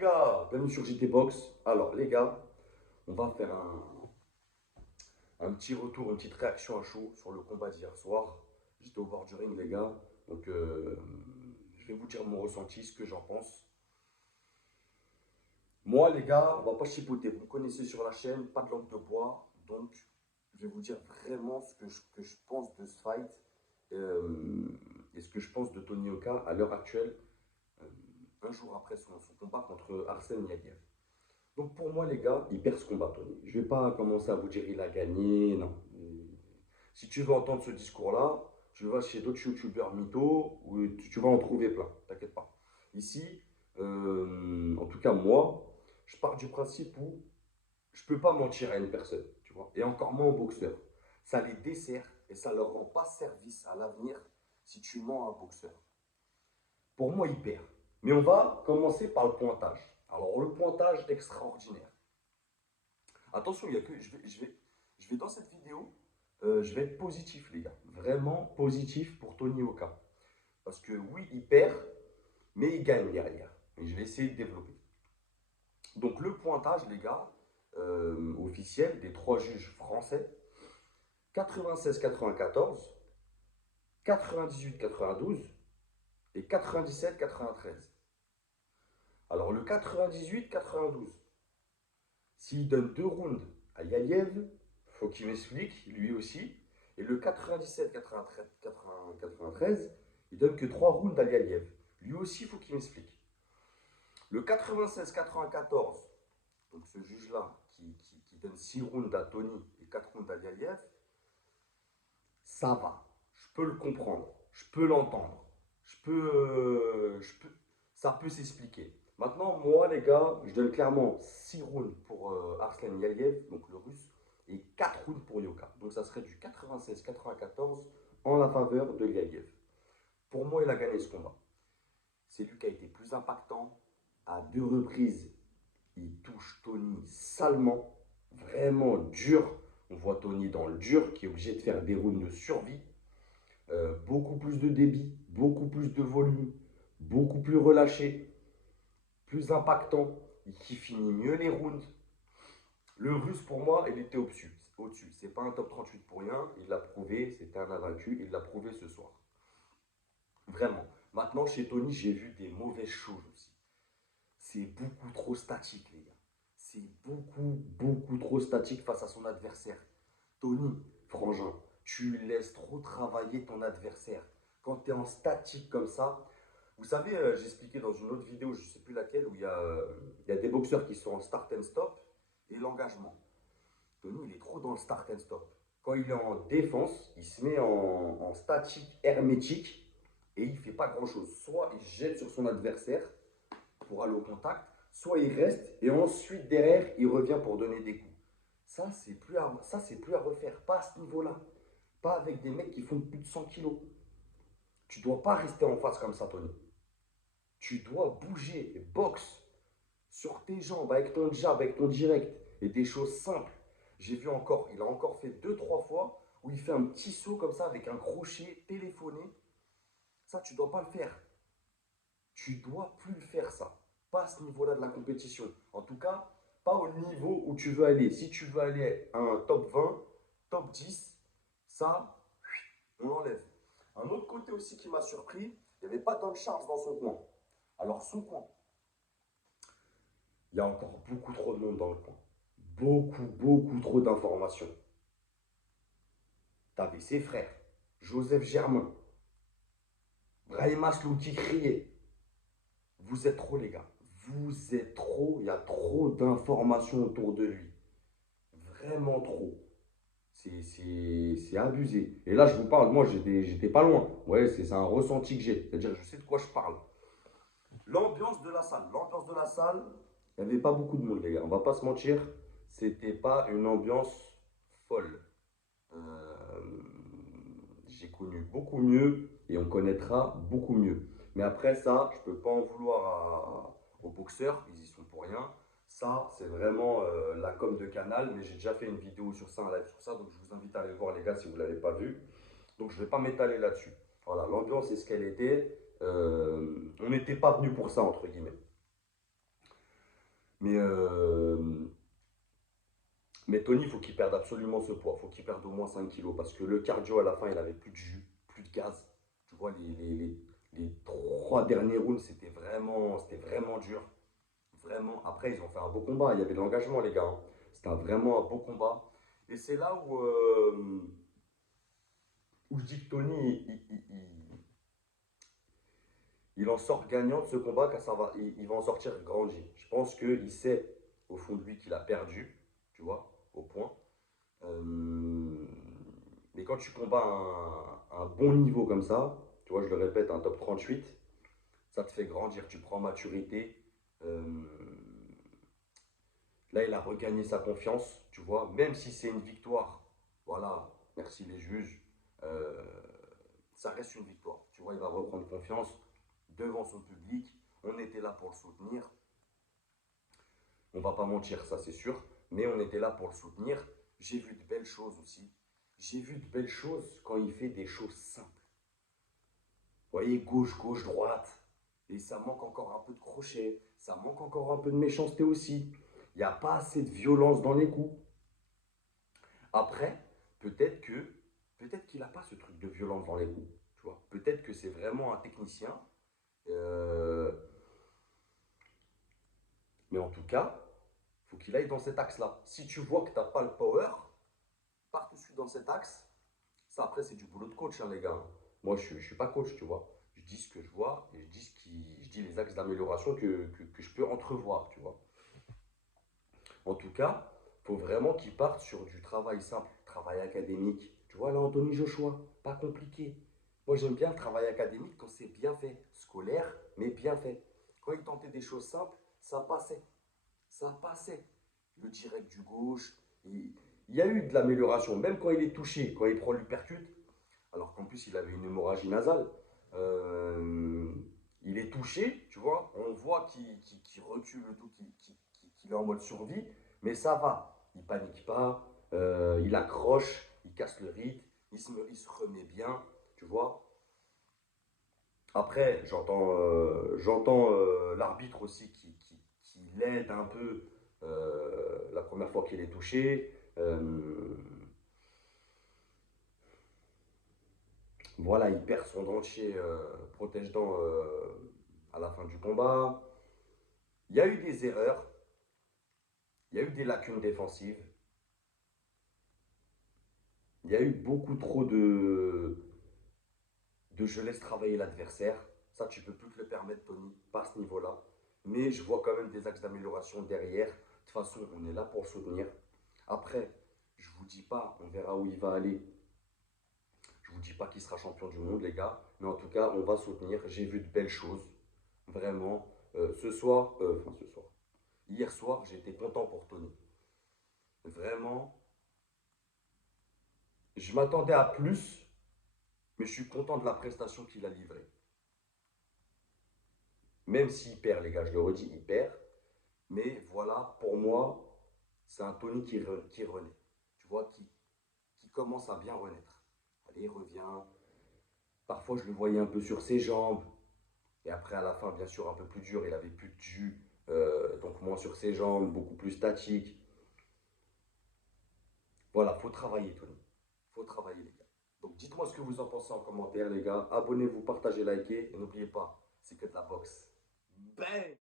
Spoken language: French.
gars, bienvenue sur JT Box. Alors les gars, on va faire un petit retour, une petite réaction à chaud sur le combat d'hier soir. J'étais au bord du ring les gars, donc je vais vous dire mon ressenti, ce que j'en pense. Moi les gars, on va pas chipoter, vous me connaissez sur la chaîne, pas de langue de bois, donc je vais vous dire vraiment ce que je pense de ce fight et ce que je pense de Tony Oka à l'heure actuelle, un jour après son combat contre Arsène Niaguiev. Donc pour moi, les gars, il perd ce combat, Tony. Je ne vais pas commencer à vous dire il a gagné, non. Si tu veux entendre ce discours-là, tu vas chez d'autres youtubeurs mythos où tu vas en trouver plein, t'inquiète pas. Ici, en tout cas moi, je pars du principe où je ne peux pas mentir à une personne, tu vois, et encore moins aux boxeurs. Ça les dessert et ça ne leur rend pas service à l'avenir si tu mens à un boxeur. Pour moi, il perd. Mais on va commencer par le pointage. Alors, le pointage extraordinaire. Attention, il y a que, je vais dans cette vidéo, je vais être positif, les gars. Vraiment positif pour Tony Oka. Parce que oui, il perd, mais il gagne derrière. Et je vais essayer de développer. Donc, le pointage, les gars, officiel des trois juges français, 96-94, 98-92 et 97-93. Alors, le 98-92, s'il donne deux rounds à Yaliev, faut qu'il m'explique, lui aussi. Et le 97-93, il donne que trois rounds à Yaliev. Lui aussi, il faut qu'il m'explique. Le 96-94, donc ce juge-là qui donne 6 rounds à Tony et 4 rounds à Yaliev, ça va. Je peux le comprendre. Je peux l'entendre. Ça peut s'expliquer. Maintenant, moi, les gars, je donne clairement 6 rounds pour Arslan Yaliev, donc le russe, et 4 rounds pour Yoka. Donc ça serait du 96-94 en la faveur de Yaliev. Pour moi, il a gagné ce combat. C'est lui qui a été plus impactant. À deux reprises, il touche Tony salement, vraiment dur. On voit Tony dans le dur, qui est obligé de faire des rounds de survie. Beaucoup plus de débit, beaucoup plus de volume, beaucoup plus relâché, plus impactant, qui finit mieux les rounds. Le russe, pour moi, il était au-dessus. C'est pas un top 38 pour rien, il l'a prouvé, c'était un invaincu, il l'a prouvé ce soir. Vraiment. Maintenant, chez Tony, j'ai vu des mauvaises choses aussi. C'est beaucoup trop statique, les gars. C'est beaucoup trop statique face à son adversaire. Tony, frangin, tu laisses trop travailler ton adversaire. Quand tu es en statique comme ça, vous savez, j'ai expliqué dans une autre vidéo, je ne sais plus laquelle, où il y a des boxeurs qui sont en start and stop et l'engagement. Tony, il est trop dans le start and stop. Quand il est en défense, il se met en statique hermétique et il ne fait pas grand-chose. Soit il jette sur son adversaire pour aller au contact, soit il reste et ensuite derrière, il revient pour donner des coups. Ça, c'est plus à refaire. Pas à ce niveau-là. Pas avec des mecs qui font plus de 100 kilos. Tu ne dois pas rester en face comme ça, Tony. Tu dois bouger, boxe sur tes jambes, avec ton jab, avec ton direct, et des choses simples. J'ai vu encore, il a encore fait deux, trois fois où il fait un petit saut comme ça avec un crochet téléphoné. Ça, tu ne dois pas le faire. Tu dois plus le faire, ça. Pas à ce niveau-là de la compétition. En tout cas, pas au niveau où tu veux aller. Si tu veux aller à un top 20, top 10, ça, on l'enlève. Un autre côté aussi qui m'a surpris, il n'y avait pas Don Charles dans son coin. Alors, son coin, il y a encore beaucoup trop de monde dans le coin. Beaucoup trop d'informations. T'avais ses frères, Joseph Germain, Brahim Asloum qui criait. Vous êtes trop, les gars. Vous êtes trop. Il y a trop d'informations autour de lui. Vraiment trop. C'est abusé. Et là, je vous parle, moi, j'étais pas loin. Ouais, c'est un ressenti que j'ai. C'est-à-dire, je sais de quoi je parle. L'ambiance de la salle. L'ambiance de la salle, il n'y avait pas beaucoup de monde, les gars. On va pas se mentir. C'était pas une ambiance folle. J'ai connu beaucoup mieux et on connaîtra beaucoup mieux. Mais après ça, je ne peux pas en vouloir aux boxeurs, ils y sont pour rien. Ça, c'est vraiment la com de Canal, mais j'ai déjà fait une vidéo sur ça, un live sur ça, donc je vous invite à aller voir les gars si vous ne l'avez pas vu. Donc je ne vais pas m'étaler là-dessus. Voilà, l'ambiance est ce qu'elle était. On n'était pas venu pour ça, entre guillemets. Mais, mais Tony, il faut qu'il perde absolument ce poids. Il faut qu'il perde au moins 5 kilos. Parce que le cardio, à la fin, il avait plus de jus, plus de gaz. Tu vois, les 3 derniers rounds, c'était vraiment dur. Vraiment. Après, ils ont fait un beau combat. Il y avait de l'engagement, les gars, hein. C'était vraiment un beau combat. Et c'est là où je dis que Tony, il en sort gagnant de ce combat, car il va en sortir grandi. Je pense qu'il sait au fond de lui qu'il a perdu, tu vois, au point. Euh, mais quand tu combats un bon niveau comme ça, tu vois, je le répète, un top 38, ça te fait grandir, tu prends maturité. Euh, Là, il a regagné sa confiance, tu vois, même si c'est une victoire. Voilà, merci les juges. Euh, Ça reste une victoire. Tu vois, il va reprendre confiance devant son public. On était là pour le soutenir. On va pas mentir, ça c'est sûr. Mais on était là pour le soutenir. J'ai vu de belles choses aussi. J'ai vu de belles choses quand il fait des choses simples. Vous voyez, gauche, gauche, droite. Et ça manque encore un peu de crochet. Ça manque encore un peu de méchanceté aussi. Il n'y a pas assez de violence dans les coups. Après, peut-être que peut-être qu'il n'a pas ce truc de violence dans les coups. Tu vois. Peut-être que c'est vraiment un technicien. euh, mais en tout cas, il faut qu'il aille dans cet axe-là. Si tu vois que tu n'as pas le power, pars tout de suite dans cet axe. Ça, après, c'est du boulot de coach, hein, les gars. Moi, je ne suis pas coach, tu vois. Je dis ce que je vois et je dis les axes d'amélioration que je peux entrevoir, tu vois. En tout cas, il faut vraiment qu'il parte sur du travail simple, travail académique. Tu vois, là, Anthony Joshua, pas compliqué. Moi, j'aime bien le travail académique quand c'est bien fait, scolaire, mais bien fait. Quand il tentait des choses simples, ça passait. Ça passait. Le direct du gauche, il y a eu de l'amélioration, même quand il est touché, quand il prend l'uppercut, alors qu'en plus il avait une hémorragie nasale. Euh, il est touché, tu vois, on voit qu'il recule et tout, qu'il est en mode survie, mais ça va, il panique pas, il accroche, il casse le rythme, il se remet bien, tu vois. Après, j'entends l'arbitre aussi qui l'aide un peu la première fois qu'il est touché. Voilà, il perd son dentier protège-dents à la fin du combat. Il y a eu des erreurs, il y a eu des lacunes défensives, il y a eu beaucoup trop de je laisse travailler l'adversaire. Ça, tu peux plus te le permettre, Tony, pas à ce niveau-là. Mais je vois quand même des axes d'amélioration derrière. De toute façon, on est là pour le soutenir. Après, je vous dis pas, on verra où il va aller. Je vous dis pas qu'il sera champion du monde, les gars. Mais en tout cas, on va soutenir. J'ai vu de belles choses. Vraiment. Ce soir. Hier soir, j'étais content pour Tony. Vraiment, je m'attendais à plus, mais je suis content de la prestation qu'il a livrée. Même s'il perd, les gars, je le redis, il perd. Mais voilà, pour moi, c'est un Tony qui renaît. Tu vois, qui commence à bien renaître. Allez, il revient. Parfois, je le voyais un peu sur ses jambes. Et après, à la fin, bien sûr, un peu plus dur. Il avait plus de jus. Donc, moins sur ses jambes, beaucoup plus statique. Voilà, faut travailler, Tony. Faut travailler, les gars. Donc, dites-moi ce que vous en pensez en commentaire, les gars. Abonnez-vous, partagez, likez. Et n'oubliez pas, c'est que de la boxe. Bang!